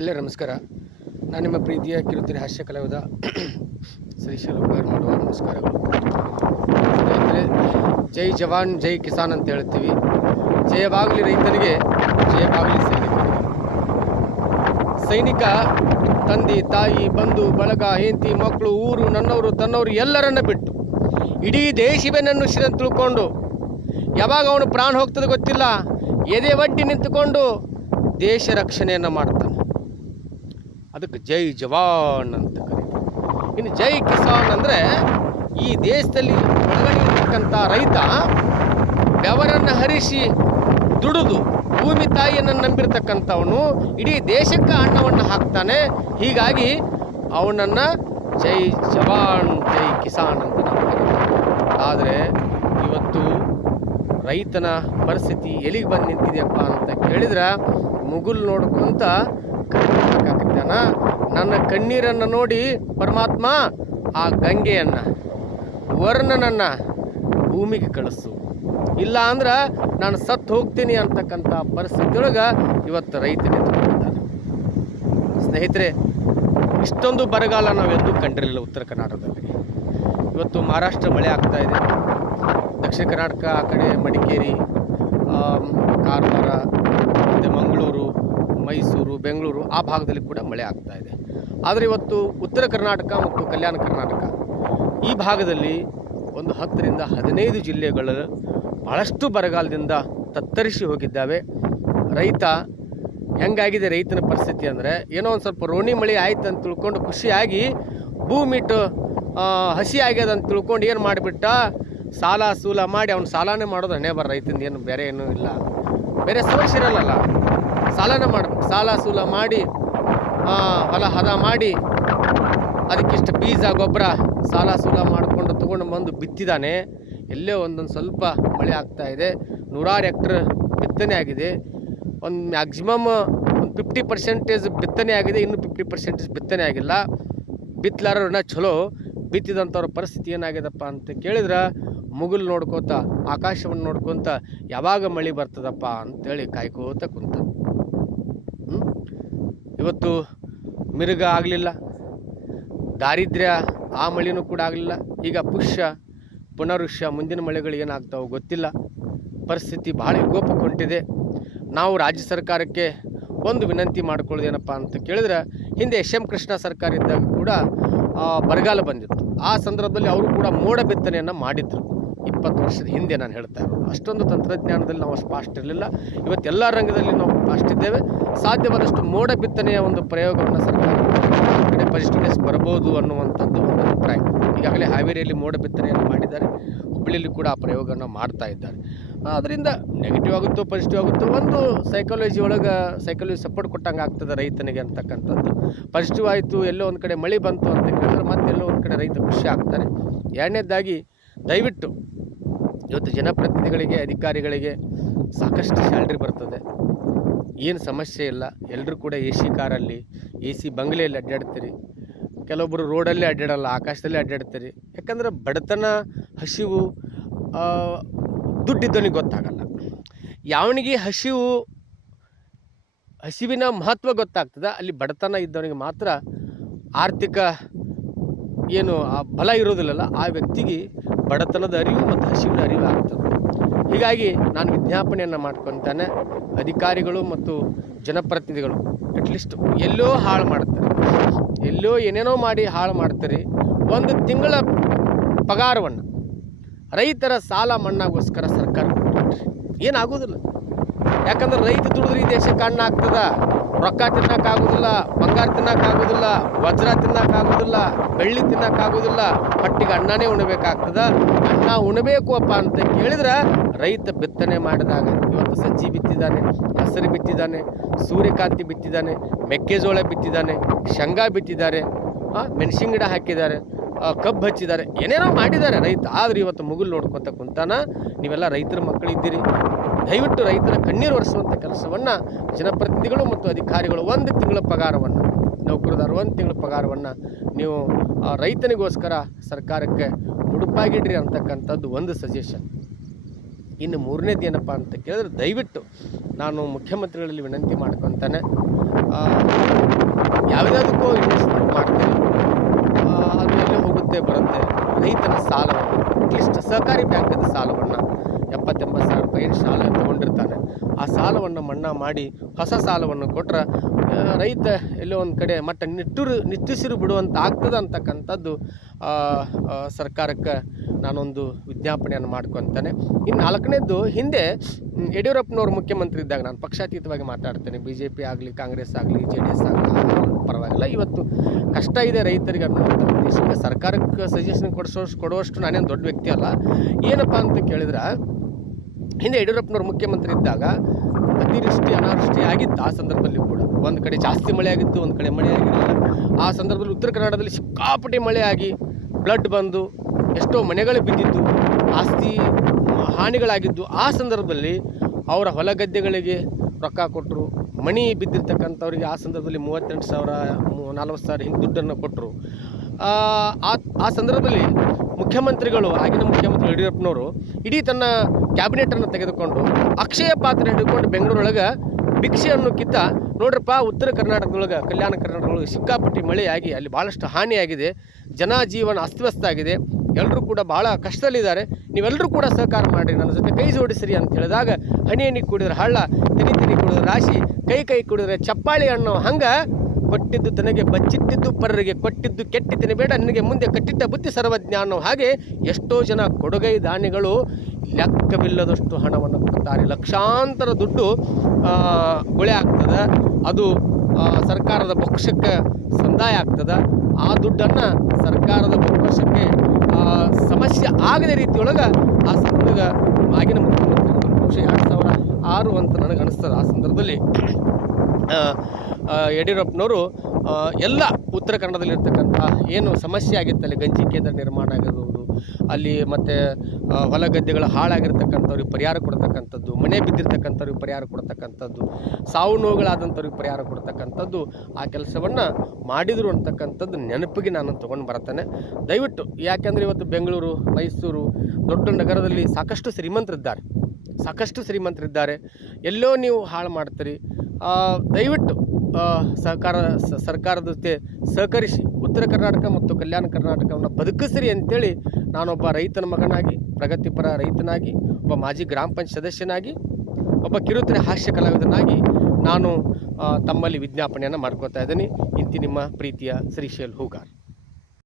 ಎಲ್ಲರೂ ನಮಸ್ಕಾರ. ನಾನು ನಿಮ್ಮ ಪ್ರೀತಿಯ ಕಿರುತೆರೆ ಹಾಸ್ಯ ಕಲಾವಿದ ಶ್ರೀಶೈಲ ಉಗಾರ್ ಮಾಡುವ ನಮಸ್ಕಾರಗಳು. ಸ್ನೇಹಿತರೆ, ಜೈ ಜವಾನ್ ಜೈ ಕಿಸಾನ್ ಅಂತ ಹೇಳ್ತೀವಿ. ಜಯವಾಗಲಿ ರೈತನಿಗೆ, ಜಯವಾಗಲಿ ಸೈನಿಕನಿಗೆ. ಸೈನಿಕ ತಂದೆ ತಾಯಿ ಬಂಧು ಬಳಗ ಹೆಂಡತಿ ಮಕ್ಕಳು ಊರು ನನ್ನವರು ತನ್ನವರು ಎಲ್ಲರನ್ನ ಬಿಟ್ಟು ಇಡೀ ದೇಶವೇ ನನ್ನ ಉಸಿರನ್ನು ತಿಳ್ಕೊಂಡು ಯಾವಾಗ ಅವನು ಪ್ರಾಣ ಹೋಗ್ತದೆ ಗೊತ್ತಿಲ್ಲ, ಎದೆ ಒಡ್ಡಿ ನಿಂತುಕೊಂಡು ದೇಶ ರಕ್ಷಣೆಯನ್ನು ಮಾಡ್ತಾನೆ. ಅದಕ್ಕೆ ಜೈ ಜವಾನ್ ಅಂತ ಕರೀತಾರೆ. ಇನ್ನು ಜೈ ಕಿಸಾನ್ ಅಂದರೆ ಈ ದೇಶದಲ್ಲಿ ಒಳಗಡೆಯಿರ್ತಕ್ಕಂಥ ರೈತ ಬೆವರನ್ನು ಹರಿಸಿ ದುಡಿದು ಭೂಮಿ ತಾಯಿಯನ್ನು ನಂಬಿರ್ತಕ್ಕಂಥವನು ಇಡೀ ದೇಶಕ್ಕೆ ಅನ್ನವನ್ನು ಹಾಕ್ತಾನೆ. ಹೀಗಾಗಿ ಅವನನ್ನು ಜೈ ಜವಾನ್ ಜೈ ಕಿಸಾನ್ ಅಂತ ನಾವು ಕರೀತೀವಿ. ಆದರೆ ಇವತ್ತು ರೈತನ ಪರಿಸ್ಥಿತಿ ಎಲ್ಲಿಗೆ ಬಂದು ನಿಂತಿದೆಯಪ್ಪ ಅಂತ ಕೇಳಿದ್ರೆ ಮುಗುಲ್ ನೋಡ್ಕೊಂತ ಕರೀಬೇಕಾಗ್ತಾನ. ನನ್ನ ಕಣ್ಣೀರನ್ನು ನೋಡಿ ಪರಮಾತ್ಮ ಆ ಗಂಗೆಯನ್ನು ವರ್ಣನನ್ನು ಭೂಮಿಗೆ ಕಳಿಸು, ಇಲ್ಲ ಅಂದ್ರೆ ನಾನು ಸತ್ತು ಹೋಗ್ತೀನಿ ಅಂತಕ್ಕಂಥ ಪರಿಸ್ಥಿತಿಯೊಳಗೆ ಇವತ್ತು ರೈತ ನಿಂತುಕೊಂಡಿದ್ದಾರೆ. ಸ್ನೇಹಿತರೆ, ಇಷ್ಟೊಂದು ಬರಗಾಲ ನಾವೆಂದೂ ಕಂಡಿರಲಿಲ್ಲ ಉತ್ತರ ಕರ್ನಾಟಕದಲ್ಲಿ. ಇವತ್ತು ಮಹಾರಾಷ್ಟ್ರ ಮಳೆ ಆಗ್ತಾಯಿದೆ, ದಕ್ಷಿಣ ಕರ್ನಾಟಕ ಆ ಕಡೆ ಮಡಿಕೇರಿ, ಕಾರವಾರ, ಮತ್ತು ಮಂಗಳೂರು, ಮೈಸೂರು, ಬೆಂಗಳೂರು ಆ ಭಾಗದಲ್ಲಿ ಕೂಡ ಮಳೆ ಆಗ್ತಾ ಇದೆ. ಆದರೆ ಇವತ್ತು ಉತ್ತರ ಕರ್ನಾಟಕ ಮತ್ತು ಕಲ್ಯಾಣ ಕರ್ನಾಟಕ ಈ ಭಾಗದಲ್ಲಿ ಒಂದು 10 ರಿಂದ 15 ಜಿಲ್ಲೆಗಳು ಭಾಳಷ್ಟು ಬರಗಾಲದಿಂದ ತತ್ತರಿಸಿ ಹೋಗಿದ್ದಾವೆ. ರೈತ ಹೆಂಗಾಗಿದೆ ರೈತನ ಪರಿಸ್ಥಿತಿ ಅಂದರೆ, ಏನೋ ಒಂದು ಸ್ವಲ್ಪ ರೋಣಿ ಮಳೆ ಆಯ್ತು ಅಂತ ತಿಳ್ಕೊಂಡು ಖುಷಿಯಾಗಿ ಭೂಮಿಟ್ಟು ಹಸಿ ಆಗ್ಯದ ಅಂತ ತಿಳ್ಕೊಂಡು ಏನು ಮಾಡಿಬಿಟ್ಟ, ಸಾಲ ಸೂಲ ಮಾಡಿ ಅವ್ನು ಸಾಲನೇ ಮಾಡೋದು ಹಣೆ ಬರ. ರೈತಂದು ಏನು ಬೇರೆ ಏನೂ ಇಲ್ಲ, ಬೇರೆ ಸಮಸ್ಯೆ ಇರಲ್ಲ. ಸಾಲನ ಮಾಡ್ಬೇಕು, ಸಾಲ ಸೂಲ ಮಾಡಿ ಹೊಲ ಹದ ಮಾಡಿ ಅದಕ್ಕಿಷ್ಟು ಬೀಜ ಗೊಬ್ಬರ ಸಾಲ ಸೂಲ ಮಾಡಿಕೊಂಡು ತೊಗೊಂಡು ಬಂದು ಬಿತ್ತಿದ್ದಾನೆ. ಎಲ್ಲೇ ಒಂದೊಂದು ಸ್ವಲ್ಪ ಮಳೆ ಆಗ್ತಾಯಿದೆ, 100 ಹೆಕ್ಟರ್ ಬಿತ್ತನೆ ಆಗಿದೆ. ಒಂದು ಮ್ಯಾಕ್ಸಿಮಮ್ ಒಂದು 50% ಬಿತ್ತನೆ ಆಗಿದೆ, ಇನ್ನೂ 50% ಬಿತ್ತನೆ ಆಗಿಲ್ಲ. ಬಿತ್ತಲಾರನ್ನ ಚಲೋ, ಬಿತ್ತಿದಂಥವ್ರ ಪರಿಸ್ಥಿತಿ ಏನಾಗಿದೆಪ್ಪ ಅಂತ ಕೇಳಿದ್ರೆ ಮುಗುಲ್ ನೋಡ್ಕೋತ ಆಕಾಶವನ್ನು ನೋಡ್ಕೊತ ಯಾವಾಗ ಮಳೆ ಬರ್ತದಪ್ಪ ಅಂತೇಳಿ ಕಾಯ್ಕೋತ ಕುಂತ. ಇವತ್ತು ಮಿರುಗ ಆಗಲಿಲ್ಲ, ದಾರಿದ್ರ್ಯ ಆ ಮಳೆನೂ ಕೂಡ ಆಗಲಿಲ್ಲ. ಈಗ ಪುಷ್ಯ ಪುನರುಷ್ಯ ಮುಂದಿನ ಮಳೆಗಳು ಏನಾಗ್ತಾವೋ ಗೊತ್ತಿಲ್ಲ. ಪರಿಸ್ಥಿತಿ ಭಾಳ ವಿಕೋಪಗೊಂಡಿದೆ. ನಾವು ರಾಜ್ಯ ಸರ್ಕಾರಕ್ಕೆ ಒಂದು ವಿನಂತಿ ಮಾಡ್ಕೊಳ್ಳೋದೇನಪ್ಪ ಅಂತ ಕೇಳಿದ್ರೆ, ಹಿಂದೆ SM ಕೃಷ್ಣ ಸರ್ಕಾರ ಇದ್ದಾಗ ಕೂಡ ಬರಗಾಲ ಬಂದಿತ್ತು. ಆ ಸಂದರ್ಭದಲ್ಲಿ ಅವರು ಕೂಡ ಮೋಡ ಬಿತ್ತನೆಯನ್ನು ಮಾಡಿದರು. 20 ವರ್ಷದ ಹಿಂದೆ ನಾನು ಹೇಳ್ತಾ ಇರೋದು. ಅಷ್ಟೊಂದು ತಂತ್ರಜ್ಞಾನದಲ್ಲಿ ನಾವು ಫಾಸ್ಟ್ ಇರಲಿಲ್ಲ. ಇವತ್ತೆಲ್ಲ ರಂಗದಲ್ಲಿ ನಾವು ಫಾಸ್ಟ್ ಇದ್ದೇವೆ. ಸಾಧ್ಯವಾದಷ್ಟು ಮೋಡ ಬಿತ್ತನೆಯ ಒಂದು ಪ್ರಯೋಗವನ್ನು ಸರ್ಕಾರ ಕಡೆ ಪಾಸಿಟಿವ್ನೆಸ್ ಬರ್ಬೋದು ಅನ್ನುವಂಥದ್ದು ಒಂದು ಅಭಿಪ್ರಾಯ. ಈಗಾಗಲೇ ಹಾವೇರಿಯಲ್ಲಿ ಮೋಡ ಬಿತ್ತನೆಯನ್ನು ಮಾಡಿದ್ದಾರೆ, ಹುಬ್ಬಳ್ಳಿಯಲ್ಲಿ ಕೂಡ ಆ ಪ್ರಯೋಗವನ್ನು ಮಾಡ್ತಾ ಇದ್ದಾರೆ. ಅದರಿಂದ ನೆಗೆಟಿವ್ ಆಗುತ್ತೋ ಪಾಸಿಟಿವ್ ಆಗುತ್ತೋ, ಒಂದು ಸೈಕಾಲಜಿ ಸಪೋರ್ಟ್ ಕೊಟ್ಟಂಗೆ ಆಗ್ತದೆ ರೈತನಿಗೆ ಅಂತಕ್ಕಂಥದ್ದು. ಪಾಸಿಟಿವ್ ಆಯಿತು, ಎಲ್ಲೋ ಒಂದು ಕಡೆ ಮಳೆ ಬಂತು ಅಂತ ಕೇಳಿದ್ರೆ ಮತ್ತೆಲ್ಲೋ ಒಂದು ಕಡೆ ರೈತ ಖುಷಿ ಆಗ್ತಾನೆ. ಎರಡನೇದಾಗಿ ದಯವಿಟ್ಟು ಇವತ್ತು ಜನಪ್ರತಿನಿಧಿಗಳಿಗೆ, ಅಧಿಕಾರಿಗಳಿಗೆ ಸಾಕಷ್ಟು ಸ್ಯಾಲ್ರಿ ಬರ್ತದೆ, ಏನು ಸಮಸ್ಯೆ ಇಲ್ಲ. ಎಲ್ಲರೂ ಕೂಡ AC ಕಾರಲ್ಲಿ, AC ಬಂಗ್ಲೆಯಲ್ಲಿ ಅಡ್ಡಾಡ್ತೀರಿ. ಕೆಲವೊಬ್ಬರು ರೋಡಲ್ಲೇ ಅಡ್ಡಾಡಲ್ಲ, ಆಕಾಶದಲ್ಲೇ ಅಡ್ಡಾಡ್ತೀರಿ. ಯಾಕಂದ್ರೆ ಬಡತನ, ಹಸಿವು ದುಡ್ಡಿದ್ದವನಿಗೆ ಗೊತ್ತಾಗಲ್ಲ. ಯಾವನಿಗೆ ಹಸಿವಿನ ಮಹತ್ವ ಗೊತ್ತಾಗ್ತದೆ, ಅಲ್ಲಿ ಬಡತನ ಇದ್ದವನಿಗೆ ಮಾತ್ರ ಆರ್ಥಿಕ ಏನು ಆ ಬಲ ಇರೋದಿಲ್ಲಲ್ಲ, ಆ ವ್ಯಕ್ತಿಗೆ ಬಡತನದ ಅರಿವು ಮತ್ತು ಹಸಿವಿನ ಅರಿವು ಆಗ್ತದೆ. ಹೀಗಾಗಿ ನಾನು ವಿಜ್ಞಾಪನೆಯನ್ನು ಮಾಡ್ಕೊತಾನೆ, ಅಧಿಕಾರಿಗಳು ಮತ್ತು ಜನಪ್ರತಿನಿಧಿಗಳು ಅಟ್ಲೀಸ್ಟ್ ಎಲ್ಲೋ ಹಾಳು ಮಾಡ್ತಾರೆ, ಎಲ್ಲೋ ಏನೇನೋ ಮಾಡಿ ಹಾಳು ಮಾಡ್ತಾರೆ. ಒಂದು ತಿಂಗಳ ಪಗಾರವನ್ನು ರೈತರ ಸಾಲ ಮನ್ನಾಗೋಸ್ಕರ ಸರ್ಕಾರ ಕೊಟ್ಟರೆ ಏನಾಗೋದಿಲ್ಲ. ಯಾಕಂದ್ರೆ ರೈತ ದುಡಿದ್ರೆ ಈ ದೇಶಕ್ಕೆ ಅನ್ನ ಆಗ್ತದ. ರೊಕ್ಕ ತಿನ್ನೋಕ್ಕಾಗೋದಿಲ್ಲ, ಬಂಗಾರ ತಿನ್ನೋಕ್ಕಾಗೋದಿಲ್ಲ, ವಜ್ರ ತಿನ್ನೋಕ್ಕಾಗೋದಿಲ್ಲ, ಬೆಳ್ಳಿ ತಿನ್ನೋಕ್ಕಾಗೋದಿಲ್ಲ, ಹೊಟ್ಟಿಗೆ ಅನ್ನನೇ ಉಣಬೇಕಾಗ್ತದೆ. ಅನ್ನ ಉಣಬೇಕು ಅಪ್ಪ ಅಂತ ಕೇಳಿದ್ರೆ ರೈತ ಬಿತ್ತನೆ ಮಾಡಿದಾಗ ಇವತ್ತು ಸಜ್ಜಿ ಬಿತ್ತಿದ್ದಾನೆ, ಹೆಸರು ಬಿತ್ತಿದ್ದಾನೆ, ಸೂರ್ಯಕಾಂತಿ ಬಿತ್ತಿದ್ದಾನೆ, ಮೆಕ್ಕೆಜೋಳ ಬಿತ್ತಿದ್ದಾನೆ, ಶೇಂಗಾ ಬಿತ್ತಿದ್ದಾರೆ, ಮೆಣಸಿನ ಗಿಡ ಹಾಕಿದ್ದಾರೆ, ಕಬ್ಬು ಹಚ್ಚಿದ್ದಾರೆ, ಏನೇನೋ ಮಾಡಿದ್ದಾರೆ ರೈತ. ಆದರೆ ಇವತ್ತು ಮುಗುಲ್ ನೋಡ್ಕೊತ ಕುಂತಾನ. ನೀವೆಲ್ಲ ರೈತರ ಮಕ್ಕಳಿದ್ದೀರಿ, ದಯವಿಟ್ಟು ರೈತರ ಕಣ್ಣೀರು ಒರೆಸುವಂಥ ಕೆಲಸವನ್ನು ಜನಪ್ರತಿನಿಧಿಗಳು ಮತ್ತು ಅಧಿಕಾರಿಗಳು 1 ತಿಂಗಳ ಪಗಾರವನ್ನು, ನೌಕರದಾರರು 1 ತಿಂಗಳ ಪಗಾರವನ್ನು ನೀವು ರೈತನಿಗೋಸ್ಕರ ಸರ್ಕಾರಕ್ಕೆ ಮುಡುಪಾಗಿಡ್ರಿ ಅಂತಕ್ಕಂಥದ್ದು ಒಂದು ಸಜೆಷನ್. ಇನ್ನು ಮೂರನೇದು ಏನಪ್ಪ ಅಂತ ಕೇಳಿದ್ರೆ, ದಯವಿಟ್ಟು ನಾನು ಮುಖ್ಯಮಂತ್ರಿಗಳಲ್ಲಿ ವಿನಂತಿ ಮಾಡ್ಕೊತಾನೆ, ಯಾವುದ್ಯಾವುದಕ್ಕೂ ಇನ್ವೆಸ್ಟ್ಮೆಂಟ್ ಮಾಡ್ತೀರಿ, ಅದು ಎಲ್ಲೇ ಹೋಗುತ್ತೆ ಬರುತ್ತೆ. ರೈತನ ಸಾಲವನ್ನು ಅಟ್ಲೀಸ್ಟ್ ಸಹಕಾರಿ ಬ್ಯಾಂಕದ ಸಾಲವನ್ನು 70-80 ಸಾವಿರ ರೂಪಾಯಿ ಏನು ಸಾಲ ತೊಗೊಂಡಿರ್ತಾನೆ, ಆ ಸಾಲವನ್ನು ಮನ್ನಾ ಮಾಡಿ ಹೊಸ ಸಾಲವನ್ನು ಕೊಟ್ಟರೆ ರೈತ ಎಲ್ಲೋ ಒಂದು ಕಡೆ ಮಟ್ಟ ನಿಟ್ಟುಸಿರು ಬಿಡುವಂಥ ಆಗ್ತದೆ ಅಂತಕ್ಕಂಥದ್ದು ಸರ್ಕಾರಕ್ಕೆ ನಾನೊಂದು ವಿಜ್ಞಾಪನೆಯನ್ನು ಮಾಡ್ಕೊತಾನೆ. ಇನ್ನು 4ನೇದ್ದು, ಹಿಂದೆ ಯಡಿಯೂರಪ್ಪನವ್ರು ಮುಖ್ಯಮಂತ್ರಿ ಇದ್ದಾಗ, ನಾನು ಪಕ್ಷಾತೀತವಾಗಿ ಮಾತಾಡ್ತೇನೆ, BJP ಆಗಲಿ ಕಾಂಗ್ರೆಸ್ ಆಗಲಿ JDS ಆಗಲಿ ಪರವಾಗಿಲ್ಲ, ಇವತ್ತು ಕಷ್ಟ ಇದೆ ರೈತರಿಗೆ ಅನ್ನುವಂಥ ಉದ್ದೇಶಕ್ಕೆ ಸರ್ಕಾರಕ್ಕೆ ಸಜೆಷನ್ ಕೊಡುವಷ್ಟು ನಾನೇನು ದೊಡ್ಡ ವ್ಯಕ್ತಿ ಅಲ್ಲ. ಏನಪ್ಪ ಅಂತ ಕೇಳಿದ್ರೆ, ಹಿಂದೆ ಯಡಿಯೂರಪ್ಪನವ್ರು ಮುಖ್ಯಮಂತ್ರಿ ಇದ್ದಾಗ ಅತಿವೃಷ್ಟಿ ಅನಾವೃಷ್ಟಿ ಆಗಿತ್ತು. ಆ ಸಂದರ್ಭದಲ್ಲಿ ಕೂಡ ಒಂದು ಕಡೆ ಜಾಸ್ತಿ ಮಳೆ ಆಗಿತ್ತು, ಒಂದು ಕಡೆ ಮಳೆ ಆಗಿರಲಿಲ್ಲ. ಆ ಸಂದರ್ಭದಲ್ಲಿ ಉತ್ತರ ಕನ್ನಡದಲ್ಲಿ ಸಿಕ್ಕಾಪಟ್ಟೆ ಮಳೆ ಆಗಿ ಫ್ಲಡ್ ಬಂದು ಎಷ್ಟೋ ಮನೆಗಳು ಬಿದ್ದಿದ್ದು, ಆಸ್ತಿ ಹಾನಿಗಳಾಗಿದ್ದು. ಆ ಸಂದರ್ಭದಲ್ಲಿ ಅವರ ಹೊಲ ಗದ್ದೆಗಳಿಗೆ ರೊಕ್ಕ ಕೊಟ್ಟರು. ಮಣಿ ಬಿದ್ದಿರ್ತಕ್ಕಂಥವ್ರಿಗೆ ಆ ಸಂದರ್ಭದಲ್ಲಿ 38,000 40,000 ಹಿಂಗೆ ದುಡ್ಡನ್ನು ಕೊಟ್ಟರು. ಆ ಸಂದರ್ಭದಲ್ಲಿ ಮುಖ್ಯಮಂತ್ರಿಗಳು, ಆಗಿನ ಮುಖ್ಯಮಂತ್ರಿ ಯಡಿಯೂರಪ್ಪನವರು ಇಡೀ ತನ್ನ ಕ್ಯಾಬಿನೆಟನ್ನು ತೆಗೆದುಕೊಂಡು ಅಕ್ಷಯ ಪಾತ್ರೆ ಹಿಡ್ಕೊಂಡು ಬೆಂಗಳೂರೊಳಗೆ ಭಿಕ್ಷೆಯನ್ನು ಕಿತ್ತ, ನೋಡ್ರಪ್ಪ ಉತ್ತರ ಕರ್ನಾಟಕದೊಳಗೆ, ಕಲ್ಯಾಣ ಕರ್ನಾಟಕದೊಳಗೆ ಸಿಕ್ಕಾಪಟ್ಟಿ ಮಳೆಯಾಗಿ ಅಲ್ಲಿ ಭಾಳಷ್ಟು ಹಾನಿಯಾಗಿದೆ, ಜನಜೀವನ ಅಸ್ತವ್ಯಸ್ತ ಆಗಿದೆ, ಎಲ್ಲರೂ ಕೂಡ ಭಾಳ ಕಷ್ಟದಲ್ಲಿದ್ದಾರೆ, ನೀವೆಲ್ಲರೂ ಕೂಡ ಸಹಕಾರ ಮಾಡಿರಿ, ನನ್ನ ಜೊತೆ ಕೈ ಜೋಡಿಸಿರಿ ಅಂತ ಹೇಳಿದಾಗ, ಹನಿ ಹನಿ ಕುಡಿದ್ರೆ ಹಳ್ಳ, ತಿನಿ ತಿನಿ ಕುಡಿದ್ರೆ ರಾಶಿ, ಕೈ ಕೈ ಕುಡಿದ್ರೆ ಚಪ್ಪಾಳಿ ಅನ್ನೋ ಹಂಗೆ, ಕೊಟ್ಟಿದ್ದು ತನಗೆ ಬಚ್ಚಿಟ್ಟಿದ್ದು ಪರರಿಗೆ, ಕೊಟ್ಟಿದ್ದು ಕೆಟ್ಟಿ ತಿನ್ನಬೇಡ, ನಿನಗೆ ಮುಂದೆ ಕಟ್ಟಿಟ್ಟ ಬುದ್ಧಿ ಸರ್ವಜ್ಞ ಅನ್ನೋ ಹಾಗೆ ಎಷ್ಟೋ ಜನ ಕೊಡುಗೈ ದಾನಿಗಳು ಲೆಕ್ಕವಿಲ್ಲದಷ್ಟು ಹಣವನ್ನು ಕೊಡ್ತಾರೆ. ಲಕ್ಷಾಂತರ ದುಡ್ಡು ಗುಳೆ ಆಗ್ತದೆ, ಅದು ಸರ್ಕಾರದ ಬೊಕ್ಕಸಕ್ಕೆ ಸಂದಾಯ ಆಗ್ತದೆ. ಆ ದುಡ್ಡನ್ನು ಸರ್ಕಾರದ ಬೊಕ್ಕಸಕ್ಕೆ ಸಮಸ್ಯೆ ಆಗದ ರೀತಿಯೊಳಗೆ ಆ ಸಂದರ್ಭ ಆಗಿನ ಮುಖ್ಯಮಂತ್ರಿ ಬಹುಶಃ 2006 ಅಂತ ನನಗೆ ಅನಿಸ್ತದೆ. ಆ ಸಂದರ್ಭದಲ್ಲಿ ಯಡಿಯೂರಪ್ಪನವರು ಎಲ್ಲ ಉತ್ತರ ಕನ್ನಡದಲ್ಲಿರ್ತಕ್ಕಂಥ ಏನು ಸಮಸ್ಯೆ ಆಗಿತ್ತಲ್ಲಿ, ಗಂಜಿ ಕೇಂದ್ರ ನಿರ್ಮಾಣ ಆಗಿರ್ಬೋದು, ಅಲ್ಲಿ ಮತ್ತು ಹೊಲ ಗದ್ದೆಗಳು ಹಾಳಾಗಿರ್ತಕ್ಕಂಥವ್ರಿಗೆ ಪರಿಹಾರ ಕೊಡ್ತಕ್ಕಂಥದ್ದು, ಮನೆ ಬಿದ್ದಿರ್ತಕ್ಕಂಥವ್ರಿಗೆ ಪರಿಹಾರ ಕೊಡ್ತಕ್ಕಂಥದ್ದು, ಸಾವು ನೋವುಗಳಾದಂಥವ್ರಿಗೆ ಪರಿಹಾರ ಕೊಡ್ತಕ್ಕಂಥದ್ದು, ಆ ಕೆಲಸವನ್ನು ಮಾಡಿದರು ಅಂತಕ್ಕಂಥದ್ದು ನೆನಪಿಗೆ ನಾನು ತೊಗೊಂಡು ಬರ್ತೇನೆ. ದಯವಿಟ್ಟು, ಯಾಕೆಂದರೆ ಇವತ್ತು ಬೆಂಗಳೂರು, ಮೈಸೂರು ದೊಡ್ಡ ನಗರದಲ್ಲಿ ಸಾಕಷ್ಟು ಶ್ರೀಮಂತರಿದ್ದಾರೆ, ಎಲ್ಲೋ ನೀವು ಹಾಳು ಮಾಡ್ತೀರಿ. ದಯವಿಟ್ಟು ಸರ್ಕಾರದ ಜೊತೆ ಸಹಕರಿಸಿ ಉತ್ತರ ಕರ್ನಾಟಕ ಮತ್ತು ಕಲ್ಯಾಣ ಕರ್ನಾಟಕವನ್ನು ಬದುಕಿಸ್ರಿ ಅಂತೇಳಿ ನಾನೊಬ್ಬ ರೈತನ ಮಗನಾಗಿ, ಪ್ರಗತಿಪರ ರೈತನಾಗಿ, ಒಬ್ಬ ಮಾಜಿ ಗ್ರಾಮ ಪಂಚಾಯತ್ ಸದಸ್ಯನಾಗಿ, ಒಬ್ಬ ಕಿರುತೆರೆ ಹಾಸ್ಯ ಕಲಾವಿದನಾಗಿ ನಾನು ತಮ್ಮಲ್ಲಿ ವಿಜ್ಞಾಪನೆಯನ್ನು ಮಾಡ್ಕೋತಾ ಇದ್ದೀನಿ. ಇಂತಿ ನಿಮ್ಮ ಪ್ರೀತಿಯ ಶ್ರೀಶೈಲ್ ಹೂಗಾರ್.